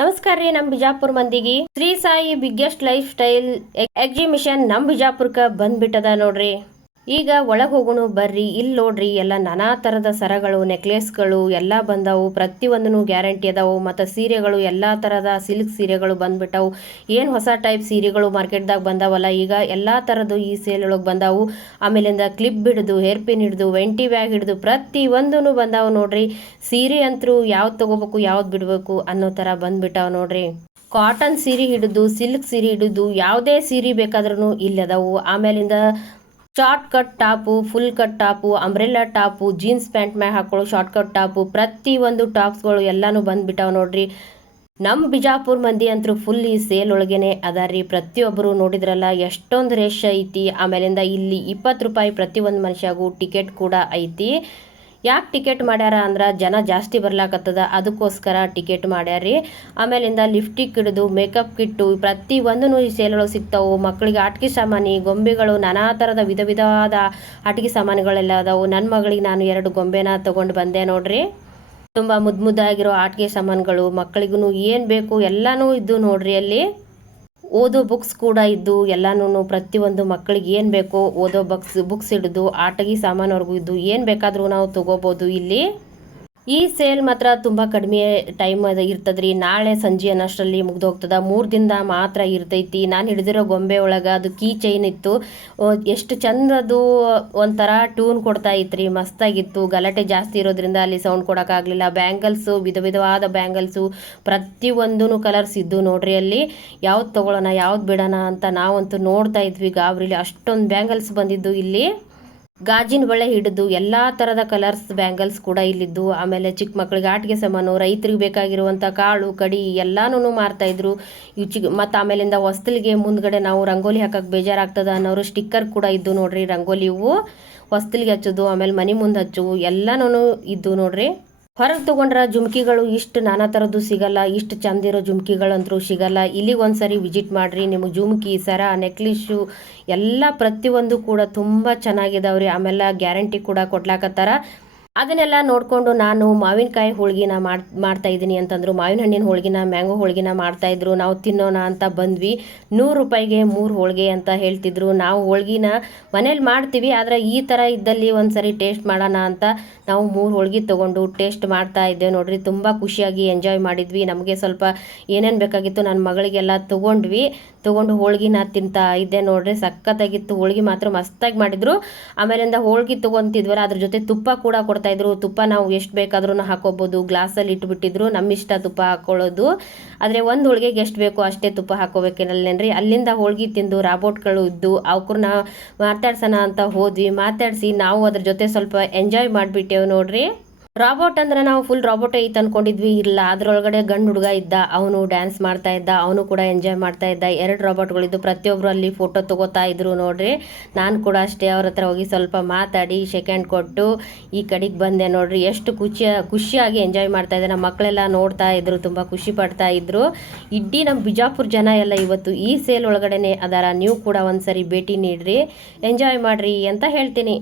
ನಮಸ್ಕಾರ ರೀ. ನಮ್ಮ ಬಿಜಾಪುರ ಮಂದಿಗೆ Shri Sai biggest life style exhibition ನಮ್ಮ ಬಿಜಾಪುರಕ್ಕೆ ಬಂದ್ಬಿಟ್ಟದ ನೋಡ್ರಿ. ಈಗ ಒಳಗೆ ಹೋಗೋಣ ಬರ್ರಿ. ಇಲ್ಲಿ ನೋಡ್ರಿ ಎಲ್ಲ ನಾನಾ ಥರದ ಸರಗಳು, ನೆಕ್ಲೆಸ್ಗಳು ಎಲ್ಲ ಬಂದವು. ಪ್ರತಿಯೊಂದೂ ಗ್ಯಾರಂಟಿ ಅದಾವು. ಮತ್ತು ಸೀರೆಗಳು ಎಲ್ಲ ಥರದ ಸಿಲ್ಕ್ ಸೀರೆಗಳು ಬಂದ್ಬಿಟ್ಟವು. ಏನು ಹೊಸ ಟೈಪ್ ಸೀರೆಗಳು ಮಾರ್ಕೆಟ್ದಾಗ ಬಂದಾವಲ್ಲ, ಈಗ ಎಲ್ಲ ಥರದ್ದು ಈ ಸೇಲ್ ಒಳಗೆ ಬಂದಾವು. ಆಮೇಲಿಂದ ಕ್ಲಿಪ್ ಹಿಡಿದು, ಹೇರ್ ಪಿನ್ ಹಿಡಿದು, ವೆಂಟಿ ಬ್ಯಾಗ್ ಹಿಡಿದು ಪ್ರತಿಯೊಂದೂ ಬಂದಾವು ನೋಡ್ರಿ. ಸೀರೆ ಅಂತರೂ ಯಾವ್ದು ತೊಗೋಬೇಕು ಯಾವ್ದು ಬಿಡಬೇಕು ಅನ್ನೋ ಥರ ಬಂದ್ಬಿಟ್ಟಾವ ನೋಡ್ರಿ. ಕಾಟನ್ ಸೀರೆ ಹಿಡಿದು, ಸಿಲ್ಕ್ ಸೀರೆ ಹಿಡಿದು ಯಾವುದೇ ಸೀರೆ ಬೇಕಾದ್ರೂ ಇಲ್ಲಿ ಅದಾವು. ಆಮೇಲಿಂದ short cut top, full cut top, umbrella top, jeans pant ಮ್ಯಾಗ ಹಾಕೊಳ್ಳೋ ಶಾರ್ಟ್ ಕಟ್ ಟಾಪು, ಪ್ರತಿಯೊಂದು ಟಾಪ್ಸ್ಗಳು ಎಲ್ಲಾನು ಬಂದ್ಬಿಟ್ಟಾವ ನೋಡ್ರಿ. ನಮ್ಮ ಬಿಜಾಪುರ ಮಂದಿ ಅಂತೂ ಫುಲ್ ಈ ಸೇಲ್ ಒಳಗೇನೆ ಅದಾರಿ. ಪ್ರತಿಯೊಬ್ಬರು ನೋಡಿದ್ರಲ್ಲ ಎಷ್ಟೊಂದು ರೇಷ್ ಐತಿ. ಆಮೇಲಿಂದ ಇಲ್ಲಿ 20 ರೂಪಾಯಿ ಪ್ರತಿಯೊಂದು ಮನುಷ್ಯಾಗೂ ಟಿಕೆಟ್ ಕೂಡ ಐತಿ. ಯಾಕೆ ಟಿಕೆಟ್ ಮಾಡ್ಯಾರ ಅಂದ್ರೆ ಜನ ಜಾಸ್ತಿ ಬರ್ಲಾಕತ್ತದ, ಅದಕ್ಕೋಸ್ಕರ ಟಿಕೆಟ್ ಮಾಡ್ಯಾರಿ. ಆಮೇಲಿಂದ ಲಿಫ್ಟಿಕ್ ಹಿಡಿದು ಮೇಕಪ್ ಕಿಟ್ಟು ಪ್ರತಿಯೊಂದೂ ಈ ಸೇಲೊಳಗೆ ಸಿಗ್ತಾವು. ಮಕ್ಕಳಿಗೆ ಆಟಿಕೆ ಸಾಮಾನು, ಗೊಂಬೆಗಳು, ನಾನಾ ಥರದ ವಿಧವಾದ ಆಟಿಕೆ ಸಾಮಾನುಗಳೆಲ್ಲ ಅದಾವು. ನನ್ನ ಮಗಳಿಗೆ ನಾನು 2 ಗೊಂಬೆನ ತೊಗೊಂಡು ಬಂದೆ ನೋಡ್ರಿ. ತುಂಬ ಮುದ್ದಾಗಿರೋ ಆಟಿಕೆ ಸಾಮಾನುಗಳು, ಮಕ್ಕಳಿಗೂ ಏನು ಬೇಕು ಎಲ್ಲನೂ ಇದ್ದು ನೋಡ್ರಿ. ಅಲ್ಲಿ ಓದೋ ಬುಕ್ಸ್ ಕೂಡ ಇದ್ದು ಎಲ್ಲಾನು ಪ್ರತಿಯೊಂದು ಮಕ್ಕಳಿಗೆ ಏನು ಬೇಕೋ ಓದೋ ಬುಕ್ಸ್ ಹಿಡಿದು ಆಟಗಿ ಸಾಮಾನುವರೆಗೂ ಇದ್ದು ಏನು ಬೇಕಾದರೂ ನಾವು ತಗೋಬೋದು ಇಲ್ಲಿ. ಈ ಸೇಲ್ ಮಾತ್ರ ತುಂಬ ಕಡಿಮೆ ಟೈಮ್ ಇರ್ತದ್ರಿ. ನಾಳೆ ಸಂಜೆ ಅನ್ನಷ್ಟರಲ್ಲಿ ಮುಗ್ದು ಹೋಗ್ತದ. 3 ದಿನದ ಮಾತ್ರ ಇರ್ತೈತಿ. ನಾನು ಹಿಡಿದಿರೋ ಗೊಂಬೆ ಒಳಗೆ ಅದು ಕೀ ಚೈನ್ ಇತ್ತು. ಎಷ್ಟು ಚಂದದು ಒಂಥರ ಟ್ಯೂನ್ ಕೊಡ್ತಾ ಇತ್ತು ರೀ. ಮಸ್ತಾಗಿತ್ತು. ಗಲಾಟೆ ಜಾಸ್ತಿ ಇರೋದ್ರಿಂದ ಅಲ್ಲಿ ಸೌಂಡ್ ಕೊಡೋಕ್ಕಾಗಲಿಲ್ಲ. ಬ್ಯಾಂಗಲ್ಸು, ವಿಧವಾದ ಬ್ಯಾಂಗಲ್ಸು ಪ್ರತಿಯೊಂದೂ ಕಲರ್ಸ್ ಇದ್ದು ನೋಡ್ರಿ. ಅಲ್ಲಿ ಯಾವ್ದು ತೊಗೊಳ್ಳೋಣ ಯಾವ್ದು ಬಿಡೋಣ ಅಂತ ನಾವಂತೂ ನೋಡ್ತಾ ಇದ್ವಿ ಗಾಬರಿಲಿ. ಅಷ್ಟೊಂದು ಬ್ಯಾಂಗಲ್ಸ್ ಬಂದಿದ್ದು ಇಲ್ಲಿ. ಗಾಜಿನ ಬಳೆ ಹಿಡಿದು ಎಲ್ಲ ಥರದ ಕಲರ್ಸ್ ಬ್ಯಾಂಗಲ್ಸ್ ಕೂಡ ಇಲ್ಲಿದ್ದು. ಆಮೇಲೆ ಚಿಕ್ಕ ಮಕ್ಕಳಿಗೆ ಆಟಿಕೆ ಸಾಮಾನು, ರೈತರಿಗೆ ಬೇಕಾಗಿರುವಂಥ ಕಾಳು ಕಡಿ ಎಲ್ಲಾನು ಮಾರ್ತಾಯಿದ್ರು. ಮತ್ತು ಆಮೇಲಿಂದ ಹೊಸ್ತಲಿಗೆ ಮುಂದ್ಗಡೆ ನಾವು ರಂಗೋಲಿ ಹಾಕಕ್ಕೆ ಬೇಜಾರಾಗ್ತದ ಅನ್ನೋರು ಸ್ಟಿಕ್ಕರ್ ಕೂಡ ಇದ್ದು ನೋಡ್ರಿ. ರಂಗೋಲಿ ಇವು ಹೊಸ್ತಲಿಗೆ ಹಚ್ಚೋದು, ಆಮೇಲೆ ಮನೆ ಮುಂದೆ ಹಚ್ಚು ಎಲ್ಲಾನು ಇದ್ದು ನೋಡ್ರಿ. ಹೊರಗೆ ತೊಗೊಂಡ್ರೆ ಜುಮ್ಕಿಗಳು ಇಷ್ಟು ನಾನಾ ಥರದ್ದು ಸಿಗಲ್ಲ. ಇಷ್ಟು ಚಂದಿರೋ ಜುಮ್ಕಿಗಳಂತೂ ಸಿಗಲ್ಲ. ಇಲ್ಲಿಗೆ ಒಂದ್ಸರಿ ವಿಸಿಟ್ ಮಾಡಿರಿ. ನಿಮಗೆ ಜುಮ್ಕಿ, ಸರ, ನೆಕ್ಲಿಶು ಎಲ್ಲ ಪ್ರತಿಯೊಂದು ಕೂಡ ತುಂಬ ಚೆನ್ನಾಗಿದಾವ್ರಿ. ಆಮೇಲೆ ಗ್ಯಾರಂಟಿ ಕೂಡ ಕೊಡ್ಲಾಕತ್ತಾರ. ಅದನ್ನೆಲ್ಲ ನೋಡಿಕೊಂಡು ನಾನು ಮಾವಿನಕಾಯಿ ಹೋಳ್ಗಿನ ಮಾಡ್ತಾ ಇದ್ದೀನಿ ಅಂತಂದರು. ಮಾವಿನ ಹಣ್ಣಿನ ಹೋಳ್ಗಿನ, ಮ್ಯಾಂಗೋ ಹೋಳ್ಗಿನ ಮಾಡ್ತಾಯಿದ್ರು. ನಾವು ತಿನ್ನೋಣ ಅಂತ ಬಂದ್ವಿ. 100 ರೂಪಾಯಿಗೆ 3 ಹೋಳಿಗೆ ಅಂತ ಹೇಳ್ತಿದ್ರು. ನಾವು ಹೋಳ್ಗಿನ ಮನೇಲಿ ಮಾಡ್ತೀವಿ, ಆದರೆ ಈ ಥರ ಇದ್ದಲ್ಲಿ ಒಂದು ಸರಿ ಟೇಸ್ಟ್ ಮಾಡೋಣ ಅಂತ ನಾವು 3 ಹೋಳ್ಗೆ ತೊಗೊಂಡು ಟೇಸ್ಟ್ ಮಾಡ್ತಾ ಇದ್ದೇವೆ ನೋಡ್ರಿ. ತುಂಬ ಖುಷಿಯಾಗಿ ಎಂಜಾಯ್ ಮಾಡಿದ್ವಿ. ನಮಗೆ ಸ್ವಲ್ಪ ಏನೇನು ಬೇಕಾಗಿತ್ತು ನನ್ನ ಮಗಳಿಗೆಲ್ಲ ತೊಗೊಂಡು ಹೋಳ್ಗಿನ ತಿಂತಾ ಇದ್ದೆ ನೋಡ್ರಿ. ಸಖತ್ತಾಗಿತ್ತು. ಹೋಳ್ಗೆ ಮಾತ್ರ ಮಸ್ತಾಗಿ ಮಾಡಿದ್ರು. ಆಮೇಲಿಂದ ಹೋಳ್ಗೆ ತೊಗೊತಿದ್ವಲ್ಲ ಅದ್ರ ಜೊತೆ ತುಪ್ಪ ಕೂಡ ಕೊಡ್ತಾಯಿದ್ರು. ತುಪ್ಪ ನಾವು ಎಷ್ಟು ಬೇಕಾದ್ರೂ ಹಾಕೋಬೋದು. ಗ್ಲಾಸಲ್ಲಿ ಇಟ್ಬಿಟ್ಟಿದ್ರು. ನಮ್ಮಿಷ್ಟ ತುಪ್ಪ ಹಾಕೊಳ್ಳೋದು. ಆದರೆ ಒಂದು ಹೋಳಿಗೆಗೆ ಎಷ್ಟು ಬೇಕೋ ಅಷ್ಟೇ ತುಪ್ಪ ಹಾಕೋಬೇಕೇನಲ್ಲೇನ್ರಿ. ಅಲ್ಲಿಂದ ಹೋಳ್ಗೆ ತಿಂದು ರಾಬೋಟ್ಗಳು ಇದ್ದು ಅವ್ರನ್ನ ಮಾತಾಡ್ಸೋಣ ಅಂತ ಹೋದ್ವಿ. ಮಾತಾಡಿಸಿ ನಾವು ಅದ್ರ ಜೊತೆ ಸ್ವಲ್ಪ ಎಂಜಾಯ್ ಮಾಡಿಬಿಟ್ಟೇವು ನೋಡ್ರಿ. ರಾಬೋಟ್ ಅಂದ್ರೆ ನಾವು ಫುಲ್ ರಾಬೋಟ್ ಐತೆ ಅಂದ್ಕೊಂಡಿದ್ವಿ. ಇಲ್ಲ, ಅದರೊಳಗಡೆ ಗಂಡು ಹುಡುಗ ಇದ್ದ. ಅವನು ಡ್ಯಾನ್ಸ್ ಮಾಡ್ತಾ ಇದ್ದ. ಅವನು ಕೂಡ ಎಂಜಾಯ್ ಮಾಡ್ತಾ ಇದ್ದ. 2 ರಾಬೋಟ್ಗಳಿದ್ದು. ಪ್ರತಿಯೊಬ್ಬರು ಅಲ್ಲಿ ಫೋಟೋ ತೊಗೋತಾ ಇದ್ರು ನೋಡ್ರಿ. ನಾನು ಕೂಡ ಅಷ್ಟೇ ಅವ್ರ ಹತ್ರ ಹೋಗಿ ಸ್ವಲ್ಪ ಮಾತಾಡಿ ಸೆಕೆಂಡ್ ಕೊಟ್ಟು ಈ ಕಡೆಗೆ ಬಂದೆ ನೋಡ್ರಿ. ಎಷ್ಟು ಖುಷಿಯಾಗಿ ಎಂಜಾಯ್ ಮಾಡ್ತಾ ಇದ್ದೆ. ನಮ್ಮ ಮಕ್ಕಳೆಲ್ಲ ನೋಡ್ತಾ ಇದ್ರು, ತುಂಬ ಖುಷಿ ಪಡ್ತಾ ಇದ್ರು. ಇಡೀ ನಮ್ಮ ಬಿಜಾಪುರ ಜನ ಎಲ್ಲ ಇವತ್ತು ಈ ಸೇಲ್ ಒಳಗಡೆನೆ ಅದಾರ. ನೀವು ಕೂಡ ಒಂದ್ಸರಿ ಭೇಟಿ ನೀಡ್ರಿ, ಎಂಜಾಯ್ ಮಾಡ್ರಿ ಅಂತ ಹೇಳ್ತೀನಿ.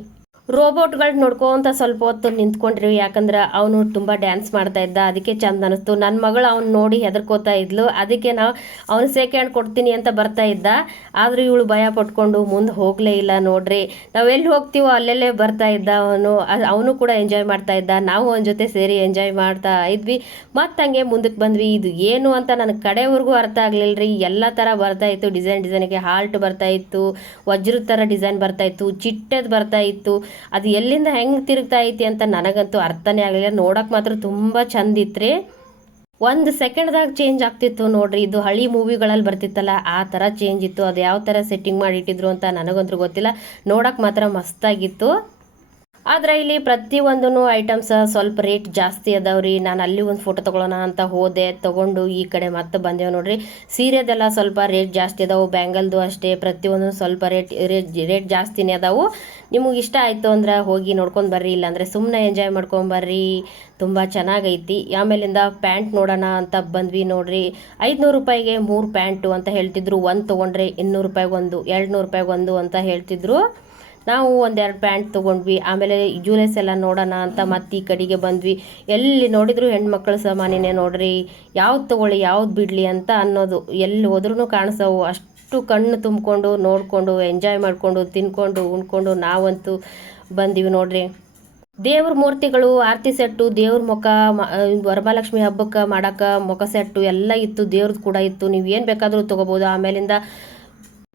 ರೋಬೋಟ್ಗಳು ನೋಡ್ಕೊಂತ ಸ್ವಲ್ಪ ಹೊತ್ತು ನಿಂತ್ಕೊಂಡ್ರಿ. ಯಾಕಂದ್ರೆ ಅವನು ತುಂಬ ಡ್ಯಾನ್ಸ್ ಮಾಡ್ತಾ ಇದ್ದ. ಅದಕ್ಕೆ ಚಂದ ಅನಿಸ್ತು. ನನ್ನ ಮಗಳು ಅವ್ನು ನೋಡಿ ಹೆದರ್ಕೋತಾ ಇದ್ಲು. ಅದಕ್ಕೆ ನಾವು ಅವನು ಸೆಕೆಂಡ್ ಕೊಡ್ತೀನಿ ಅಂತ ಬರ್ತಾ ಇದ್ದ. ಆದರೂ ಇವಳು ಭಯ ಪಟ್ಕೊಂಡು ಮುಂದೆ ಹೋಗಲೇ ಇಲ್ಲ ನೋಡ್ರಿ. ನಾವೆಲ್ಲಿ ಹೋಗ್ತೀವೋ ಅಲ್ಲೆಲ್ಲೇ ಬರ್ತಾ ಇದ್ದ. ಅವನು ಕೂಡ ಎಂಜಾಯ್ ಮಾಡ್ತಾ ಇದ್ದ. ನಾವು ಅವನ ಜೊತೆ ಸೇರಿ ಎಂಜಾಯ್ ಮಾಡ್ತಾ ಇದ್ವಿ. ಮತ್ತು ಹಂಗೆ ಮುಂದಕ್ಕೆ ಬಂದ್ವಿ. ಇದು ಏನು ಅಂತ ನನಗೆ ಕಡೆವರೆಗೂ ಅರ್ಥ ಆಗಲಿಲ್ಲ ರೀ. ಎಲ್ಲ ಥರ ಬರ್ತಾ ಇತ್ತು. ಡಿಸೈನ್ಗೆ ಹಾಲ್ಟ್ ಬರ್ತಾ ಇತ್ತು, ವಜ್ರದ ಥರ ಡಿಸೈನ್ ಬರ್ತಾ ಇತ್ತು, ಚಿಟ್ಟದ್ ಬರ್ತಾ ಇತ್ತು. ಅದು ಎಲ್ಲಿಂದ ಹೆಂಗೆ ತಿರುಗ್ತಾ ಐತಿ ಅಂತ ನನಗಂತೂ ಅರ್ಥನೇ ಆಗಲಿಲ್ಲ. ನೋಡೋಕೆ ಮಾತ್ರ ತುಂಬ ಚಂದ ಇತ್ತು. 1 ಸೆಕೆಂಡ್ದಾಗ ಚೇಂಜ್ ಆಗ್ತಿತ್ತು ನೋಡ್ರಿ. ಇದು ಹಳಿ ಮೂವಿಗಳಲ್ಲಿ ಬರ್ತಿತ್ತಲ್ಲ ಆ ಥರ ಚೇಂಜ್ ಇತ್ತು. ಅದು ಯಾವ ಥರ ಸೆಟ್ಟಿಂಗ್ ಮಾಡಿಟ್ಟಿದ್ರು ಅಂತ ನನಗಂತೂ ಗೊತ್ತಿಲ್ಲ. ನೋಡೋಕೆ ಮಾತ್ರ ಮಸ್ತಾಗಿತ್ತು. ಆದರೆ ಇಲ್ಲಿ ಪ್ರತಿಯೊಂದೂ ಐಟಮ್ಸ್ ಸ್ವಲ್ಪ ರೇಟ್ ಜಾಸ್ತಿ ಅದಾವ್ರಿ. ನಾನು ಅಲ್ಲಿ ಒಂದು ಫೋಟೋ ತೊಗೊಳ್ಳೋಣ ಅಂತ ಹೋದೆ. ತೊಗೊಂಡು ಈ ಕಡೆ ಮತ್ತೆ ಬಂದೇವು ನೋಡ್ರಿ. ಸೀರೆದೆಲ್ಲ ಸ್ವಲ್ಪ ರೇಟ್ ಜಾಸ್ತಿ ಅದಾವು. ಬ್ಯಾಂಗಲ್ದು ಅಷ್ಟೇ. ಪ್ರತಿಯೊಂದು ಸ್ವಲ್ಪ ರೇಟ್ ಜಾಸ್ತಿನೇ ಅದಾವು. ನಿಮಗೆ ಇಷ್ಟ ಆಯಿತು ಅಂದ್ರೆ ಹೋಗಿ ನೋಡ್ಕೊಂಡು ಬರ್ರಿ. ಇಲ್ಲಾಂದರೆ ಸುಮ್ಮನೆ ಎಂಜಾಯ್ ಮಾಡ್ಕೊಂಬರ್ರಿ. ತುಂಬ ಚೆನ್ನಾಗೈತಿ. ಆಮೇಲಿಂದ ಪ್ಯಾಂಟ್ ನೋಡೋಣ ಅಂತ ಬಂದ್ವಿ ನೋಡ್ರಿ. 500 ರೂಪಾಯಿಗೆ 3 ಪ್ಯಾಂಟು ಅಂತ ಹೇಳ್ತಿದ್ರು. ಒಂದು ತೊಗೊಂಡ್ರೆ 200 ರೂಪಾಯಿಗೆ ಒಂದು, 200 ರೂಪಾಯಿಗೆ ಒಂದು ಅಂತ ಹೇಳ್ತಿದ್ರು. ನಾವು ಒಂದೆರಡು ಪ್ಯಾಂಟ್ ತೊಗೊಂಡ್ವಿ. ಆಮೇಲೆ ಜ್ಯುವೆಲರ್ಸ್ ಎಲ್ಲ ನೋಡೋಣ ಅಂತ ಮತ್ತೆ ಈ ಕಡೆಗೆ ಬಂದ್ವಿ. ಎಲ್ಲಿ ನೋಡಿದ್ರು ಹೆಣ್ಮಕ್ಳು ಸಾಮಾನಿನೇ ನೋಡ್ರಿ, ಯಾವ್ದು ತೊಗೊಳ್ಳಿ ಯಾವ್ದು ಬಿಡಲಿ ಅಂತ ಅನ್ನೋದು. ಎಲ್ಲಿ ಹೋದ್ರೂ ಕಾಣಿಸವು. ಅಷ್ಟು ಕಣ್ಣು ತುಂಬಿಕೊಂಡು ನೋಡಿಕೊಂಡು ಎಂಜಾಯ್ ಮಾಡಿಕೊಂಡು ತಿನ್ಕೊಂಡು ಉಣ್ಕೊಂಡು ನಾವಂತೂ ಬಂದೀವಿ ನೋಡ್ರಿ. ದೇವ್ರ ಮೂರ್ತಿಗಳು, ಆರತಿ ಸೆಟ್ಟು, ದೇವ್ರ ಮುಖ, ವರಮಹಾಲಕ್ಷ್ಮಿ ಹಬ್ಬಕ್ಕೆ ಮಾಡೋಕೆ ಮುಖ ಸೆಟ್ಟು ಎಲ್ಲ ಇತ್ತು. ದೇವ್ರದ್ದು ಕೂಡ ಇತ್ತು. ನೀವು ಏನು ಬೇಕಾದರೂ ತೊಗೋಬೋದು. ಆಮೇಲಿಂದ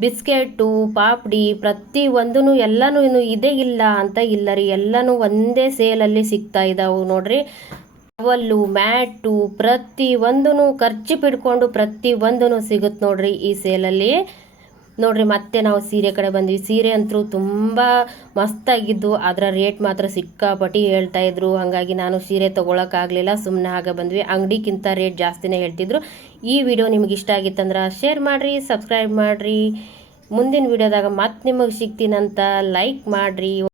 ಬಿಸ್ಕೆಟು, ಪಾಪಡಿ ಪ್ರತಿ ಒಂದೂ ಎಲ್ಲನೂ ಇನ್ನು ಇದೇ ಇಲ್ಲ ಅಂತ ಇಲ್ಲ ರೀ. ಎಲ್ಲನೂ ಒಂದೇ ಸೇಲಲ್ಲಿ ಸಿಗ್ತಾ ಇದ್ದಾವೆ ನೋಡ್ರಿ. ಟವಲ್ಲು, ಮ್ಯಾಟು ಪ್ರತಿ ಒಂದೂ ಖರ್ಚು ಬಿಡ್ಕೊಂಡು ಪ್ರತಿ ಒಂದೂ ಸಿಗುತ್ತೆ ನೋಡ್ರಿ ಈ ಸೇಲಲ್ಲಿ. ನೋಡ್ರಿ ಮತ್ತೆ ನಾವು ಸೀರೆ ಕಡೆ ಬಂದ್ವಿ. ಸೀರೆ ಅಂತೂ ತುಂಬ ಮಸ್ತಾಗಿದ್ದು, ಅದರ ರೇಟ್ ಮಾತ್ರ ಸಿಕ್ಕಾಪಟ್ಟಿ ಹೇಳ್ತಾ ಇದ್ರು. ಹಾಗಾಗಿ ನಾನು ಸೀರೆ ತೊಗೊಳಕ್ಕಾಗಲಿಲ್ಲ, ಸುಮ್ಮನೆ ಆಗ ಬಂದ್ವಿ. ಅಂಗಡಿಗಿಂತ ರೇಟ್ ಜಾಸ್ತಿನೇ ಹೇಳ್ತಿದ್ರು. ಈ ವಿಡಿಯೋ ನಿಮ್ಗೆ ಇಷ್ಟ ಆಗಿತ್ತಂದ್ರೆ ಶೇರ್ ಮಾಡಿರಿ, ಸಬ್ಸ್ಕ್ರೈಬ್ ಮಾಡಿರಿ. ಮುಂದಿನ ವಿಡಿಯೋದಾಗ ಮತ್ತೆ ನಿಮಗೆ ಸಿಗ್ತೀನಂತ ಲೈಕ್ ಮಾಡಿರಿ.